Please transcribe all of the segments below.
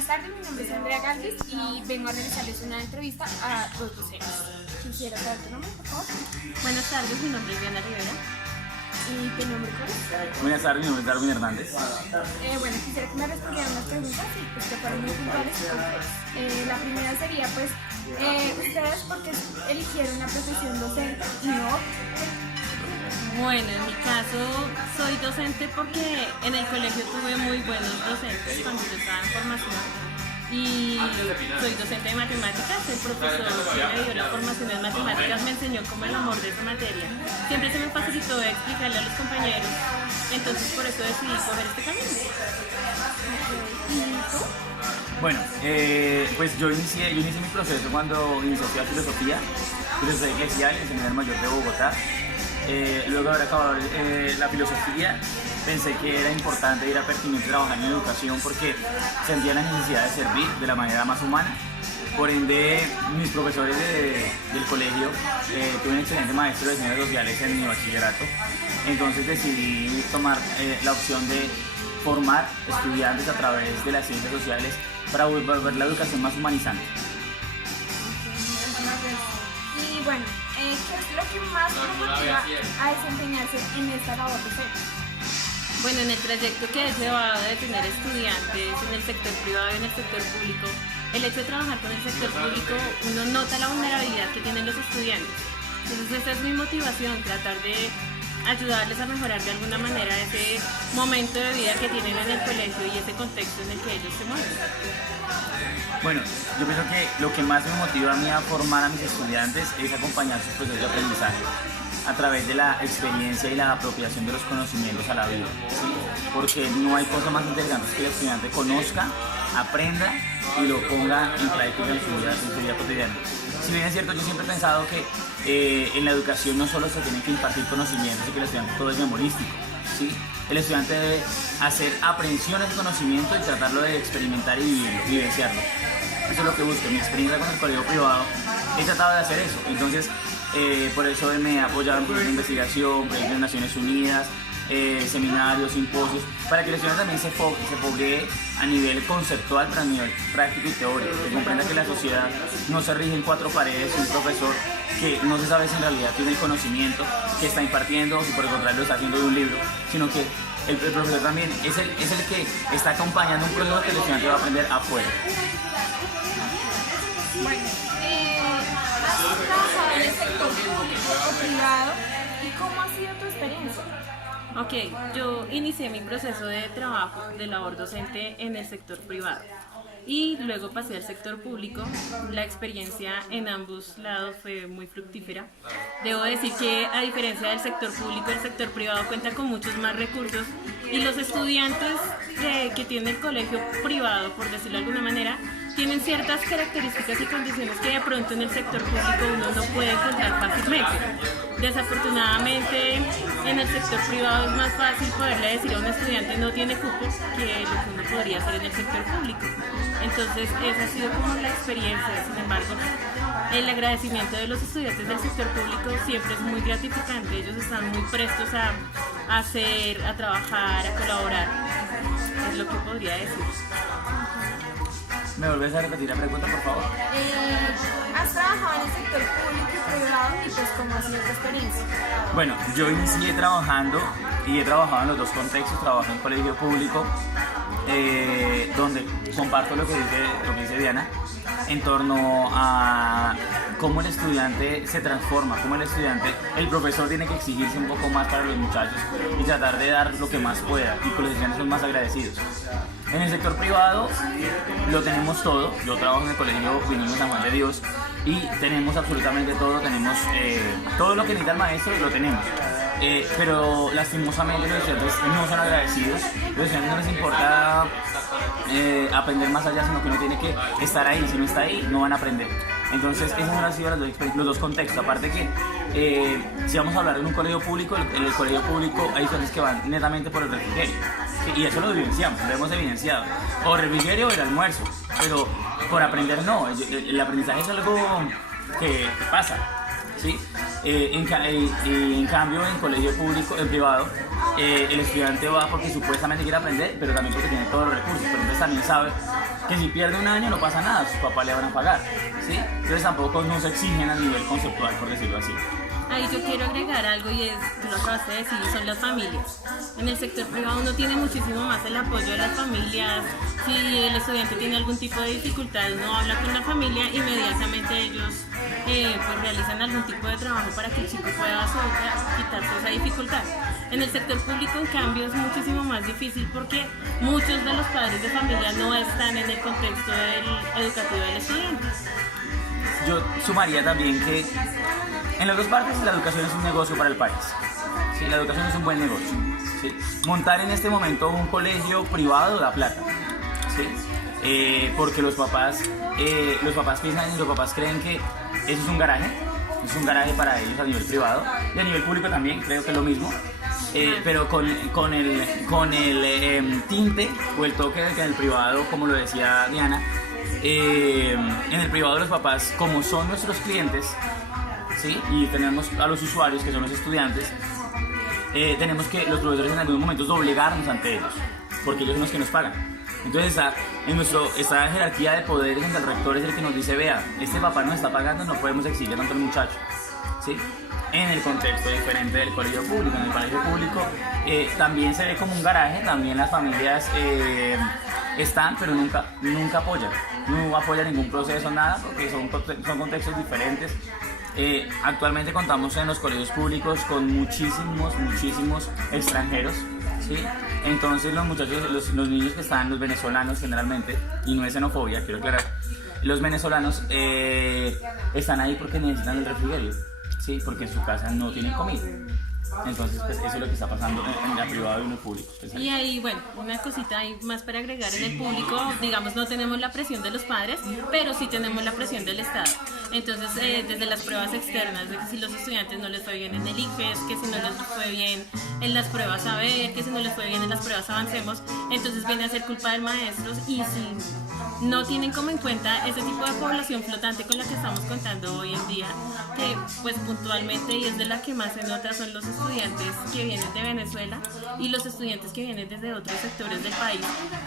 Buenas tardes, mi nombre es Andrea Galvez y vengo a realizarles una entrevista a dos docentes. Quisiera saber tu nombre, por favor. Buenas tardes, mi nombre es Diana Rivera. ¿Y tu nombre cuál es? Buenas tardes, mi nombre es Darwin Hernández. Bueno, quisiera que me respondieran unas preguntas y pues que fueran muy puntuales y concretas. La primera sería pues, ¿ustedes por qué eligieron la profesión docente y no otra? Bueno, en mi caso soy docente porque en el colegio tuve muy buenos docentes cuando yo estaba en formación y soy docente de matemáticas. El profesor que me dio la formación en matemáticas me enseñó como el amor de esa materia. Siempre se me facilitó explicarle a los compañeros, entonces por eso decidí coger este camino. ¿Y tú? Bueno, pues yo inicié mi proceso cuando inicié filosofía eclesial en el Seminario Mayor de Bogotá. Luego de haber acabado la filosofía, pensé que era importante y era pertinente trabajar en educación porque sentía la necesidad de servir de la manera más humana. Por ende, mis profesores del colegio, tuve un excelente maestro de ciencias sociales en mi bachillerato, entonces decidí tomar la opción de formar estudiantes a través de las ciencias sociales para volver la educación más humanizante. Y bueno, ¿qué es lo que más te motiva a desempeñarse en esta labor docente? Bueno, en el trayecto que he llevado de tener estudiantes en el sector privado y en el sector público, el hecho de trabajar con el sector público, uno nota la vulnerabilidad que tienen los estudiantes. Entonces esa es mi motivación, tratar de ayudarles a mejorar de alguna manera ese momento de vida que tienen en el colegio y ese contexto en el que ellos se mueven. Bueno, yo pienso que lo que más me motiva a mí a formar a mis estudiantes es acompañar sus procesos de aprendizaje a través de la experiencia y la apropiación de los conocimientos a la vida, ¿sí? Porque no hay cosa más interesante que el estudiante conozca, aprenda y lo ponga en práctica en su vida cotidiana. Si bien es cierto, yo siempre he pensado que en la educación no solo se tienen que impartir conocimientos y que el estudiante todo es memorístico, ¿sí? El estudiante debe hacer aprehensiones de conocimiento y tratarlo de experimentar y vivirlo, vivenciarlo. Eso es lo que busco. Mi experiencia con el colegio privado he tratado de hacer eso. Entonces, por eso me he apoyado en proyectos de investigación, proyectos de Naciones Unidas, seminarios, simposios, para que el estudiante también se foguee a nivel conceptual, pero a nivel práctico y teórico, que comprenda que la sociedad no se rige en cuatro paredes, un profesor que no se sabe si en realidad tiene el conocimiento que está impartiendo o si por el contrario lo está haciendo de un libro, sino que el profesor también es el que está acompañando un proceso que el estudiante va a aprender afuera. Bueno, ¿has trabajado en el sector público o privado y cómo ha sido tu experiencia? Ok, yo inicié mi proceso de trabajo de labor docente en el sector privado y luego pasé al sector público. La experiencia en ambos lados fue muy fructífera. Debo decir que a diferencia del sector público, el sector privado cuenta con muchos más recursos y los estudiantes que tiene el colegio privado, por decirlo de alguna manera, tienen ciertas características y condiciones que de pronto en el sector público uno no puede encontrar fácilmente. Desafortunadamente, en el sector privado es más fácil poderle decir a un estudiante no tiene cupo que lo que uno podría hacer en el sector público. Entonces, esa ha sido como la experiencia. Sin embargo, el agradecimiento de los estudiantes del sector público siempre es muy gratificante. Ellos están muy prestos a hacer, a trabajar, a colaborar. Es lo que podría decir. ¿Me volvés a repetir la pregunta, por favor? ¿Has trabajado en el sector público y privado y pues cómo ha sido tu experiencia? Bueno, yo inicié trabajando y he trabajado en los dos contextos. Trabajo en colegio público, donde comparto lo que dice Diana, en torno a cómo el estudiante se transforma, cómo el profesor tiene que exigirse un poco más para los muchachos y tratar de dar lo que más pueda y que los estudiantes son más agradecidos. En el sector privado lo tenemos todo. Yo trabajo en el colegio Vinimos San Juan de Dios y tenemos absolutamente todo, tenemos todo lo que necesita el maestro, lo tenemos. Pero lastimosamente los estudiantes no son agradecidos, los estudiantes no les importa aprender más allá, sino que uno tiene que estar ahí, si no está ahí no van a aprender. Entonces esos han sido los dos contextos, aparte que si vamos a hablar de un colegio público, en el colegio público hay estudiantes que van netamente por el refrigerio, ¿sí? Y eso lo evidenciamos, lo hemos evidenciado, o refrigerio o el almuerzo, pero por aprender no, el aprendizaje es algo que pasa, ¿sí? En cambio en colegio público, en privado, el estudiante va porque supuestamente quiere aprender, pero también porque tiene todos los recursos, pero entonces también sabe que si pierde un año no pasa nada, sus papás le van a pagar, ¿sí? Entonces tampoco nos exigen a nivel conceptual, por decirlo así. Ahí yo quiero agregar algo y es, tú lo acabaste de decir, son las familias. En el sector privado uno tiene muchísimo más el apoyo de las familias. Si el estudiante tiene algún tipo de dificultad, uno habla con la familia, inmediatamente ellos pues realizan algún tipo de trabajo para que el chico pueda quitarse esa dificultad. En el sector público, en cambio, es muchísimo más difícil porque muchos de los padres de familia no están en el contexto educativo del estudiante. Yo sumaría también que en las dos partes la educación es un negocio para el país. ¿Sí? La educación es un buen negocio. ¿Sí? Montar en este momento un colegio privado da plata. ¿Sí? Porque los papás piensan y los papás creen que eso es un garaje para ellos a nivel privado y a nivel público también, creo que es lo mismo. Pero con el tinte o el toque de que en el privado, como lo decía Diana, en el privado los papás, como son nuestros clientes, ¿sí? Y tenemos a los usuarios que son los estudiantes, tenemos que los profesores en algunos momentos doblegarnos ante ellos, porque ellos son los que nos pagan. Entonces esta jerarquía de poderes entre el rector es el que nos dice, vea, este papá nos está pagando, no podemos exigir tanto al muchacho, ¿sí? En el contexto diferente del colegio público. En el colegio público también se ve como un garaje, también las familias están, pero nunca apoyan, no apoyan ningún proceso, nada, porque son contextos diferentes. Actualmente contamos en los colegios públicos con muchísimos extranjeros, ¿sí? Entonces los muchachos, los niños que están, los venezolanos generalmente, y no es xenofobia, quiero aclarar, los venezolanos están ahí porque necesitan el refrigerio, ¿sí? Porque en su casa no tienen comida. Entonces, pues eso es lo que está pasando en el privado y en el público. Y ahí, bueno, una cosita ahí más para agregar en el público, digamos, no tenemos la presión de los padres, pero sí tenemos la presión del Estado. Entonces, desde las pruebas externas, de que si los estudiantes no les fue bien en el ICFES, que si no les fue bien en las pruebas Saber, que si no les fue bien en las pruebas Avancemos, entonces viene a ser culpa del maestro y si no tienen como en cuenta ese tipo de población flotante con la que estamos contando hoy en día, que pues puntualmente y es de la que más se nota son los estudiantes que vienen de Venezuela y los estudiantes que vienen desde otros sectores del país,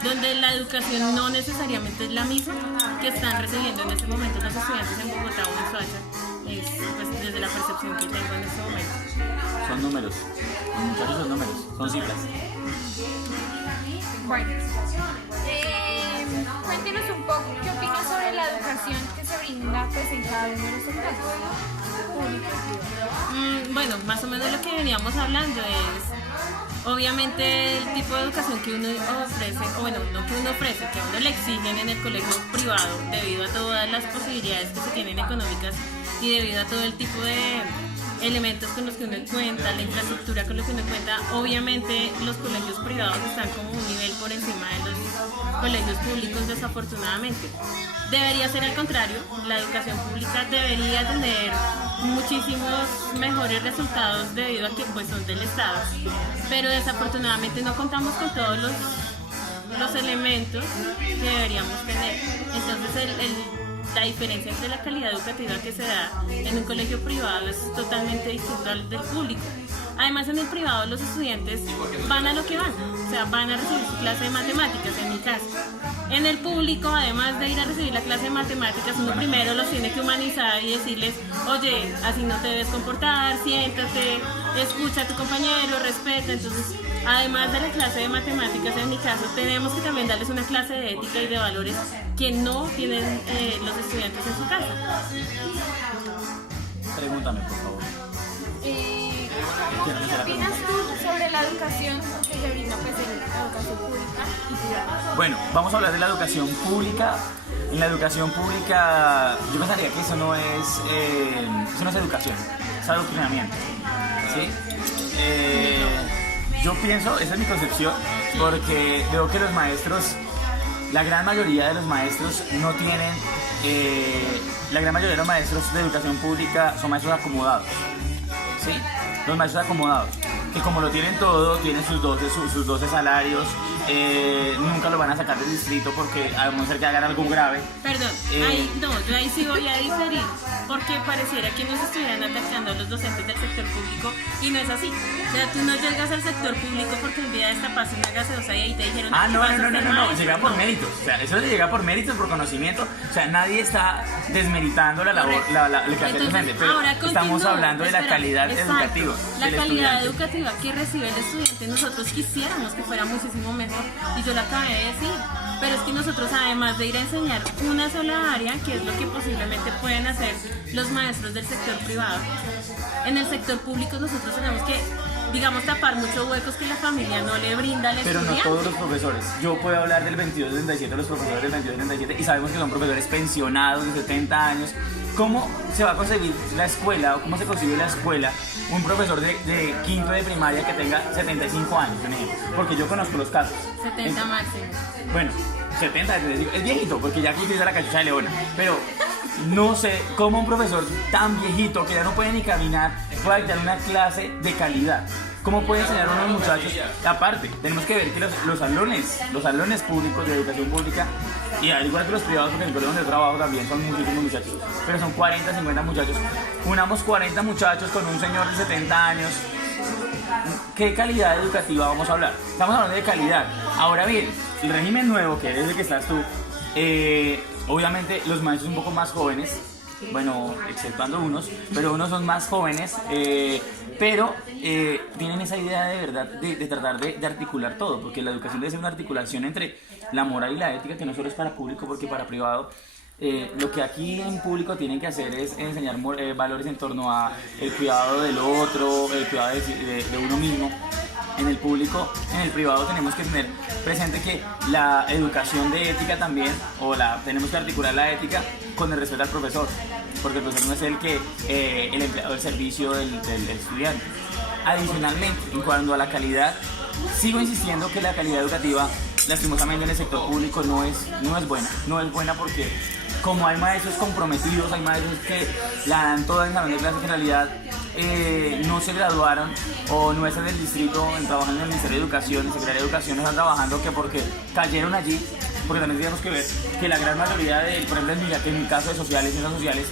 donde la educación no necesariamente es la misma que están recibiendo en este momento los estudiantes en Bogotá o en Soacha, pues, desde la percepción que tengo en este momento. Son números, los muchachos son números, son cifras. Bueno, cuéntenos un poco, ¿qué opinan sobre la educación que se brinda pues, en cada uno de los sectores público y privado? Bueno, más o menos lo que veníamos hablando es, obviamente, el tipo de educación que uno ofrece, o bueno, no que uno ofrece, que a uno le exigen en el colegio privado, debido a todas las posibilidades que se tienen económicas y debido a todo el tipo de elementos con los que uno cuenta, la infraestructura con la que uno cuenta. Obviamente los colegios privados están como un nivel por encima de los colegios públicos, desafortunadamente. Debería ser al contrario, la educación pública debería tener muchísimos mejores resultados debido a que pues son del Estado, pero desafortunadamente no contamos con todos los elementos que deberíamos tener. Entonces la diferencia entre la calidad educativa que se da en un colegio privado es totalmente distinta al del público. Además, en el privado los estudiantes van a lo que van, o sea, van a recibir su clase de matemáticas, en mi caso. En el público, además de ir a recibir la clase de matemáticas, uno primero los tiene que humanizar y decirles, oye, así no te debes comportar, siéntate, escucha a tu compañero, respeta. Entonces, además de la clase de matemáticas, en mi caso, tenemos que también darles una clase de ética y de valores que no tienen los estudiantes en su casa. Pregúntame, por favor. ¿Qué opinas tú sobre la educación que se brinda pues, en la educación pública y privada? Bueno, vamos a hablar de la educación pública. En la educación pública, yo pensaría que eso no es educación, es adoctrinamiento, ¿sí? Yo pienso, esa es mi concepción, porque veo que los maestros, la gran mayoría de los maestros no tienen, la gran mayoría de los maestros de educación pública son maestros acomodados, ¿sí? Los maestros acomodados. que como lo tienen todo, tienen sus 12 salarios, nunca lo van a sacar del distrito porque a no ser que hagan algo grave. Perdón, yo ahí sí voy a diferir, porque pareciera que nos estuvieran atacando a los docentes del sector público y no es así. O sea, tú no llegas al sector público porque el día destapaste una gaseosa y ahí te dijeron no, llega por méritos, o sea, eso le llega por méritos, por conocimiento, o sea, nadie está desmeritando la labor, lo que hace el docente, pero estamos hablando de la calidad educativa. La calidad educativa que recibe el estudiante, nosotros quisiéramos que fuera muchísimo mejor, y yo lo acabé de decir, pero es que nosotros, además de ir a enseñar una sola área, que es lo que posiblemente pueden hacer los maestros del sector privado, en el sector público nosotros tenemos que, digamos, tapar muchos huecos que la familia no le brinda al estudiante. Pero no todos los profesores. Yo puedo hablar del 2277, los profesores del 2277, y sabemos que son profesores pensionados de 70 años. ¿Cómo se va a concebir la escuela, o cómo se concibe la escuela, un profesor de quinto de primaria que tenga 75 años, por ejemplo? Porque yo conozco los casos. 70 máximo. Bueno, 70, es viejito, porque ya aquí utiliza la cachucha de leona, pero no sé cómo un profesor tan viejito que ya no puede ni caminar puede dictar una clase de calidad. ¿Cómo puede enseñar a unos muchachos? Aparte, tenemos que ver que los salones públicos de educación pública, y al igual que los privados, porque en el colegio donde yo trabajo también son muchísimos muchachos, pero son 40, 50 muchachos. Unamos 40 muchachos con un señor de 70 años. ¿Qué calidad educativa vamos a hablar? Estamos hablando de calidad. Ahora bien, el régimen nuevo, que es el que estás tú, obviamente los maestros un poco más jóvenes, bueno, exceptuando unos, pero unos son más jóvenes, pero tienen esa idea de verdad de tratar de articular todo, porque la educación debe ser una articulación entre la moral y la ética, que no solo es para público, porque para privado, lo que aquí en público tienen que hacer es enseñar valores en torno a el cuidado del otro, el cuidado de uno mismo. En el público, en el privado tenemos que tener presente que la educación de ética también, tenemos que articular la ética con el respeto al profesor, porque el profesor no es el empleado del servicio del estudiante. Adicionalmente, en cuanto a la calidad, sigo insistiendo que la calidad educativa, lastimosamente en el sector público, no es buena porque como hay maestros comprometidos, hay maestros que la dan toda en salón de clases que en realidad no se graduaron o no están en el distrito trabajando en el Ministerio de Educación, en Secretaría de Educación, están trabajando que porque cayeron allí, porque también tenemos que ver que la gran mayoría por ejemplo en mi caso de ciencias sociales,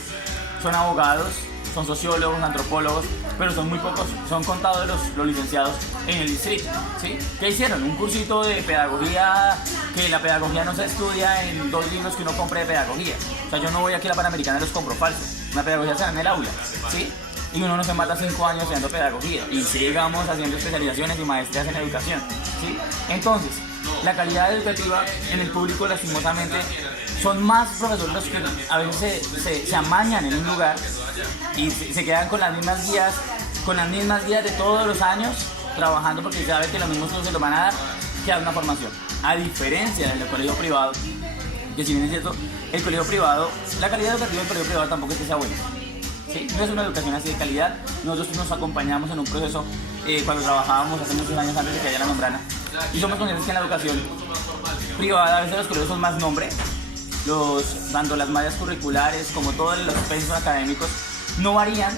son abogados, son sociólogos, antropólogos, pero son muy pocos, son contados los licenciados en el distrito, ¿sí? ¿Qué hicieron? Un cursito de pedagogía, que la pedagogía no se estudia en 2 libros que uno compre de pedagogía. O sea, yo no voy aquí a la Panamericana y los compro falsos. La pedagogía se da en el aula, ¿sí? Y uno no se mata 5 años estudiando pedagogía y sigamos haciendo especializaciones y maestrías en educación, ¿sí? Entonces, la calidad educativa en el público, lastimosamente, son más profesores los que a veces se amañan en un lugar y se quedan con las mismas guías de todos los años trabajando, porque sabe que los mismos cursos se lo van a dar que dar una formación. A diferencia del colegio privado, que si bien es cierto, el colegio privado, la calidad educativa del colegio privado tampoco es que sea buena, ¿sí? No es una educación así de calidad. Nosotros nos acompañamos en un proceso cuando trabajábamos hace muchos años antes de que haya la membrana, y somos conscientes que en la educación privada a veces los colegios son más nombre, tanto las mallas curriculares como todos los pensos académicos no varían,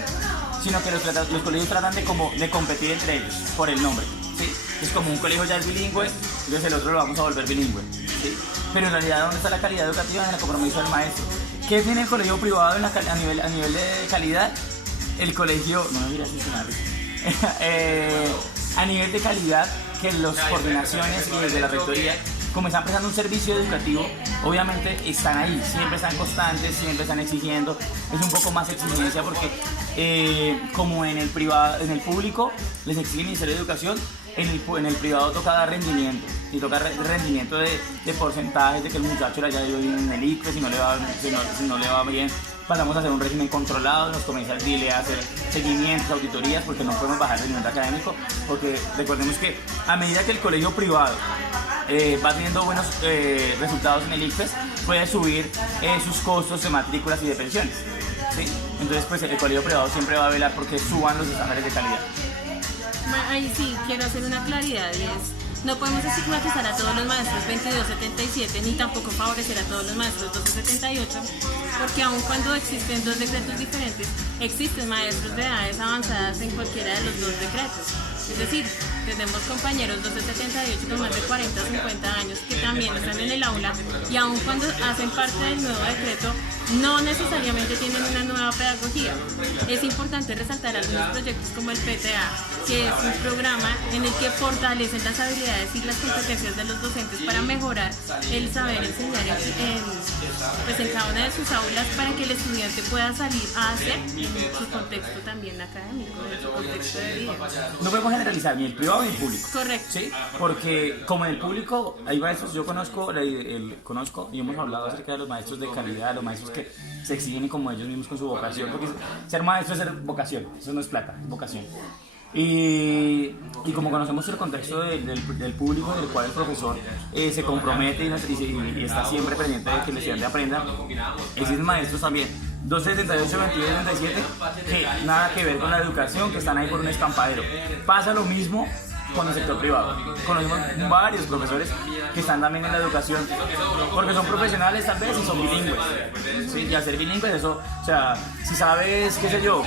sino que los colegios tratan de competir entre ellos por el nombre, ¿sí? Es como un colegio ya es bilingüe, entonces el otro lo vamos a volver bilingüe, ¿sí? Pero en realidad, ¿dónde está la calidad educativa? En el compromiso del maestro. ¿Qué tiene el colegio privado a nivel de calidad? El colegio, no me mira así, a nivel de calidad, que las coordinaciones y desde la rectoría, como están prestando un servicio educativo, obviamente están ahí, siempre están constantes, siempre están exigiendo. Es un poco más exigencia porque como en el público les exige el Ministerio de Educación, en el privado toca dar rendimiento, y toca rendimiento de porcentajes de que el muchacho le haya ido bien en el ICFES, si no le va bien, pasamos a hacer un régimen controlado, nos comienza el DILE a hacer seguimientos, auditorías, porque no podemos bajar el nivel académico, porque recordemos que a medida que el colegio privado va teniendo buenos resultados en el ICFES, puede subir sus costos de matrículas y de pensiones, ¿sí? Entonces pues el colegio privado siempre va a velar porque suban los estándares de calidad. Ahí sí quiero hacer una claridad, y es: no podemos estigmatizar a todos los maestros 2277 ni tampoco favorecer a todos los maestros 1278, porque aun cuando existen 2 decretos diferentes, existen maestros de edades avanzadas en cualquiera de los 2 decretos. Es decir, tenemos compañeros 1278 con más de 40 o 50 años que también están en el aula y aun cuando hacen parte del nuevo decreto, no necesariamente tienen una nueva pedagogía. Es importante resaltar algunos proyectos como el PTA, que es un programa en el que fortalecen las habilidades y las competencias de los docentes para mejorar el saber enseñar en cada una de sus aulas para que el estudiante pueda salir a hacer en su contexto también académico, en su contexto de vida. No podemos generalizar ni el privado ni el público. Correcto. ¿Sí? Porque como en el público hay maestros, yo conozco y hemos hablado acerca de los maestros de calidad, los maestros que se exigen como ellos mismos con su vocación, porque ser maestro es ser vocación, eso no es plata, es vocación. Y como conocemos el contexto del público, del cual el profesor se compromete y está siempre pendiente de que el estudiante aprenda, existen maestros también 278, 22, 77 que nada que ver con la educación, que están ahí por un escampadero. Pasa lo mismo con el sector privado. Conocemos varios profesores que están también en la educación porque son profesionales tal vez y son bilingües. ¿Sí? Y al ser bilingües eso, o sea, si sabes, qué sé yo,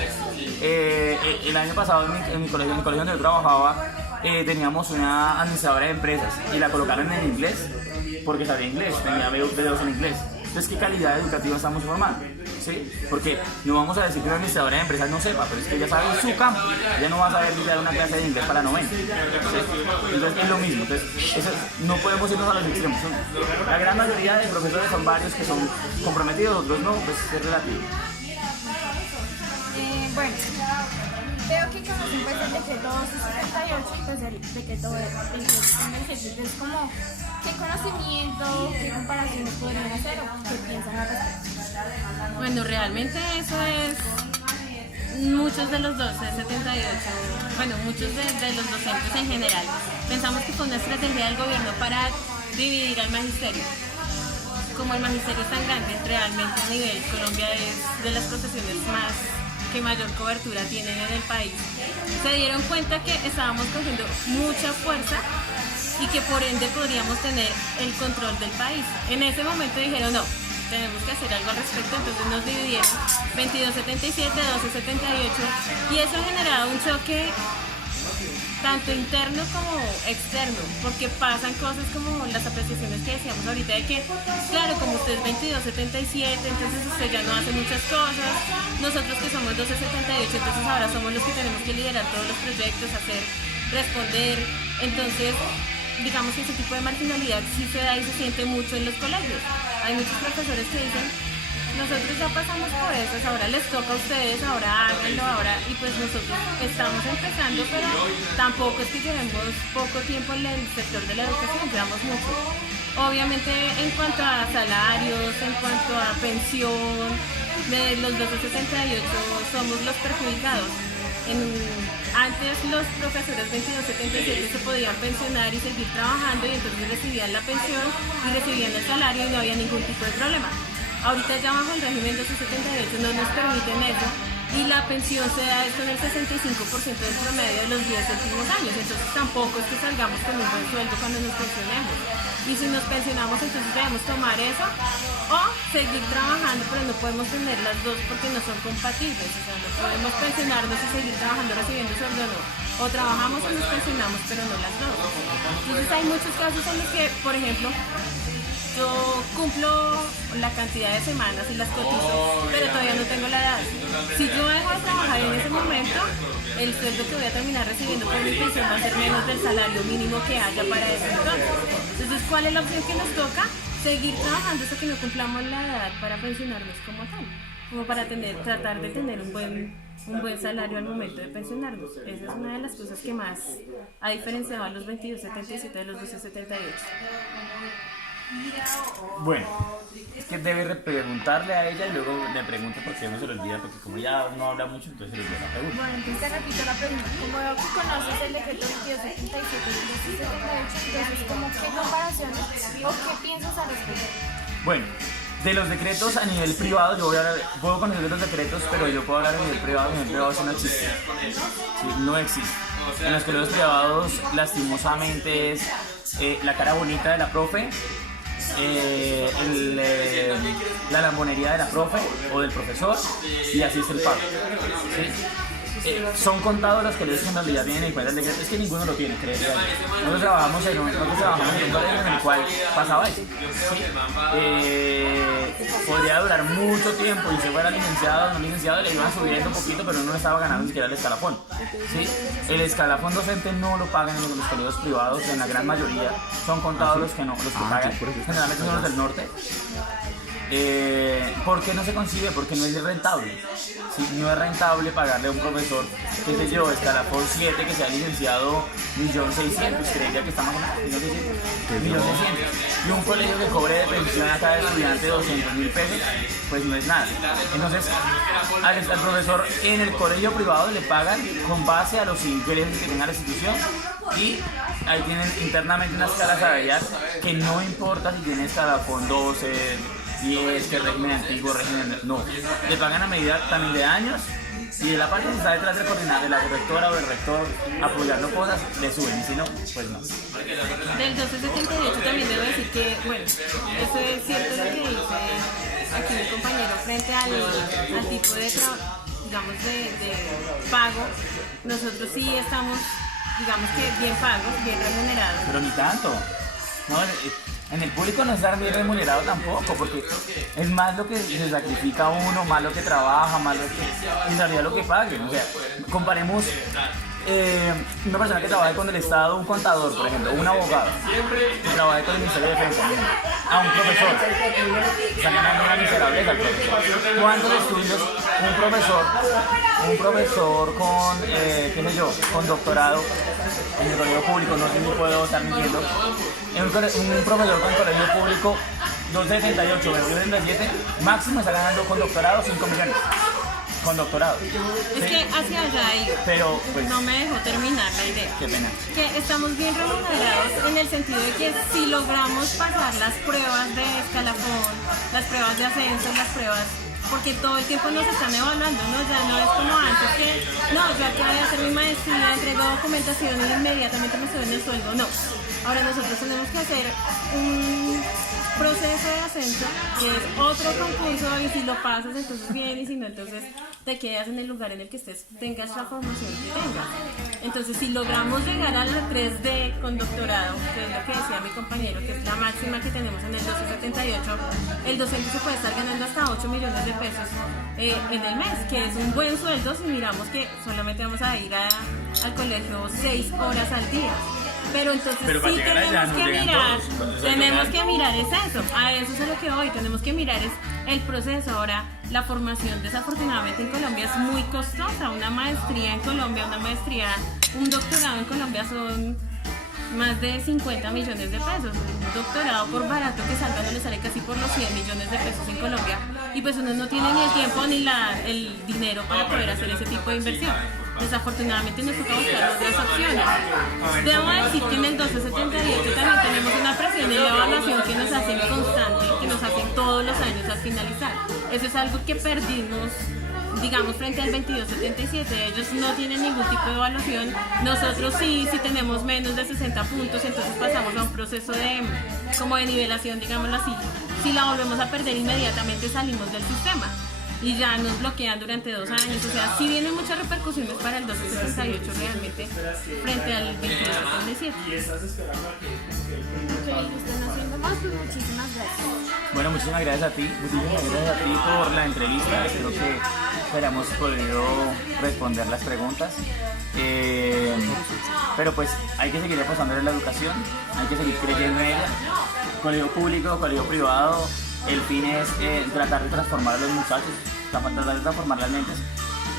el año pasado en mi colegio donde yo trabajaba, teníamos una administradora de empresas y la colocaron en inglés porque sabía inglés, tenía B2 en inglés. Entonces, ¿qué calidad educativa estamos formando? ¿Sí? Porque no vamos a decir que una administradora de empresas no sepa, pero es que ella sabe en su campo, ella no va a saber dar una clase de inglés para 90. ¿Sí? Entonces es lo mismo, entonces no podemos irnos a los extremos. La gran mayoría de profesores son varios que son comprometidos, otros no, pues es relativo. Bueno, veo que conocen pues el decreto 278 y pues el decreto es como qué conocimiento, qué comparaciones podrían hacer o qué piensan al respecto. Bueno, realmente eso es muchos de los 1278, bueno, muchos de los docentes en general, pensamos que fue una estrategia del gobierno para dividir al magisterio. Como el magisterio es tan grande, realmente a nivel Colombia es de las profesiones que mayor cobertura tienen en el país. Se dieron cuenta que estábamos cogiendo mucha fuerza y que por ende podríamos tener el control del país. En ese momento dijeron no, tenemos que hacer algo al respecto, entonces nos dividieron 2277, 1278 y eso ha generado un choque tanto interno como externo, porque pasan cosas como las apreciaciones que decíamos ahorita de que, claro, como usted es 2277, entonces usted ya no hace muchas cosas, nosotros que somos 1278, entonces ahora somos los que tenemos que liderar todos los proyectos, hacer, responder, entonces digamos que ese tipo de marginalidad sí se da y se siente mucho en los colegios. Hay muchos profesores que dicen, nosotros ya pasamos por eso, ahora les toca a ustedes, ahora háganlo, ahora, y pues nosotros estamos empezando, pero tampoco es que llevemos poco tiempo en el sector de la educación, llevamos mucho. Obviamente en cuanto a salarios, en cuanto a pensión, de los 1268 somos los perjudicados. Antes los profesores 2277 se podían pensionar y seguir trabajando y entonces recibían la pensión y recibían el salario y no había ningún tipo de problema. Ahorita ya bajo el régimen 1278 no nos permiten eso y la pensión se da con el 65% del promedio de los 10 últimos años, entonces tampoco es que salgamos con un buen sueldo cuando nos pensionemos. Y si nos pensionamos entonces debemos tomar eso o seguir trabajando, pero no podemos tener las dos porque no son compatibles, o sea, no podemos pensionarnos y seguir trabajando recibiendo sueldo, no. O trabajamos o nos pensionamos, pero no las dos. Entonces hay muchos casos en los que, por ejemplo, yo cumplo la cantidad de semanas y las cotizo, pero todavía no tengo la edad. Si yo dejo de trabajar en ese momento, el sueldo que voy a terminar recibiendo por mi pensión va a ser menos del salario mínimo que haya para ese entonces. Entonces, ¿cuál es la opción que nos toca? Seguir trabajando hasta que no cumplamos la edad para pensionarnos como tal, como para tratar de tener un buen salario al momento de pensionarnos. Esa es una de las cosas que más ha diferenciado a los 2277 de los 1278. Bueno, es que debe preguntarle a ella y luego le pregunto porque no se le olvida, porque como ella no habla mucho, entonces se le olvida la pregunta. Bueno, entonces te repito la pregunta. Como veo que conoces el decreto 2277 y 1278, entonces como qué comparaciones o qué piensas al respecto. Bueno, de los decretos a nivel privado, yo voy a hablar, puedo conocer de los decretos, pero yo puedo hablar a nivel privado eso no existe. Sí, no existe. En los colegios privados, lastimosamente, es la cara bonita de la profe, la lambonería de la profe o del profesor, y así es el pago. ¿Sí? son contados los colegios que en realidad tienen en cuenta el decreto. Es que ninguno lo tiene, creería yo. Nosotros trabajamos en un colegio en el cual pasaba eso. ¿Sí? Podría durar mucho tiempo y si fuera licenciado o no licenciado le iban subiendo un poquito, pero uno no estaba ganando ni siquiera el escalafón. ¿Sí? El escalafón docente no lo pagan en los colegios privados, en la gran mayoría son contados los que pagan, generalmente son los del norte. ¿Por qué no se concibe? Porque no es rentable. ¿Sí? No es rentable pagarle a un profesor, qué sé yo, escalafón 7 que sea licenciado 1.600.000, creería que está más o menos 1.600.000. Y un colegio que cobre de pensión a cada estudiante 200.000 pesos, pues no es nada. Entonces, al profesor en el colegio privado le pagan con base a los ingresos que tenga la institución y ahí tienen internamente una escala salarial que no importa si tiene escalafón 12, 10, que régimen antiguo, régimen no. Le pagan a medida también de años y de la parte que está detrás del coordinador, de la rectora o del rector apoyando cosas, le suben y si no, pues no. Del 1278 también debo decir que, bueno, eso es cierto lo que dice aquí mi compañero frente al tipo de digamos de pago. Nosotros sí estamos, digamos que bien pagos, bien remunerados. Pero ni tanto. No, en el público no está bien remunerado tampoco, porque es más lo que se sacrifica uno, más lo que trabaja, más lo que en realidad lo que paguen. O sea, comparemos una persona que trabaje con el Estado, un contador, por ejemplo, un abogado que trabaje con el Ministerio de Defensa, a un profesor, están ganando una miserable al profesor. ¿Cuántos estudios un profesor con, qué sé yo, con doctorado en el colegio público, no sé si puedo estar mintiendo, un profesor con colegio público 278, 277, máximo está ganando con doctorado 5 millones? Con doctorado. Es que hacia allá iba, pero pues, no me dejó terminar la idea. Qué pena. Que estamos bien remunerados en el sentido de que si logramos pasar las pruebas de escalafón, las pruebas de ascenso, las pruebas, porque todo el tiempo nos están evaluando, ¿no? Ya no es como antes que, no, yo acabo de hacer mi maestría, entrego documentación y inmediatamente me suben el sueldo, no. Ahora nosotros tenemos que hacer un proceso de ascenso, que es otro concurso, y si lo pasas entonces bien, y si no entonces te quedas en el lugar en el que estés, tengas la formación que tengas. Entonces si logramos llegar a la 3D con doctorado, que es lo que decía mi compañero, que es la máxima que tenemos en el 1278, el docente se puede estar ganando hasta 8 millones de pesos en el mes, que es un buen sueldo si miramos que solamente vamos a ir al colegio 6 horas al día. Pero entonces sí tenemos que mirar es eso, a eso es a lo que voy, tenemos que mirar es el proceso. Ahora, la formación desafortunadamente en Colombia es muy costosa, una maestría en Colombia, un doctorado en Colombia son más de 50 millones de pesos, un doctorado por barato que salga no le sale casi por los 100 millones de pesos en Colombia, y pues uno no tiene ni el tiempo ni el dinero para poder hacer ese tipo de inversión. Desafortunadamente nos toca buscar otras opciones. Debo decir que en el 1278 también tenemos una presión de evaluación que nos hacen constante, que nos hacen todos los años al finalizar. Eso es algo que perdimos, digamos, frente al 2277. Ellos no tienen ningún tipo de evaluación. Nosotros sí tenemos menos de 60 puntos, entonces pasamos a un proceso de nivelación, digámoslo así. Si la volvemos a perder inmediatamente salimos del sistema y ya nos bloquean durante 2 años, o sea, sí vienen muchas repercusiones para el 1278 realmente frente al 2277. Muchísimas gracias. Bueno, muchísimas gracias a ti por la entrevista. Creo que hayamos podido responder las preguntas. Pero pues hay que seguir apostando en la educación, hay que seguir creyendo en ella. Colegio público, colegio privado, el fin es tratar de transformar a los muchachos, tratar de transformar las mentes.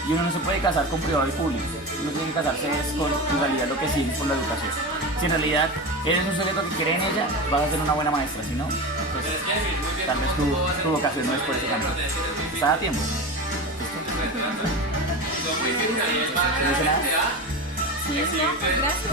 Y uno no se puede casar con privado y público, uno tiene que casarse con en realidad lo que sí por la educación. Si en realidad eres un sujeto que cree en ella, vas a ser una buena maestra, si no, pues tal vez tu vocación no es por ese camino. Está a tiempo. ¿No dice nada? Sí, gracias.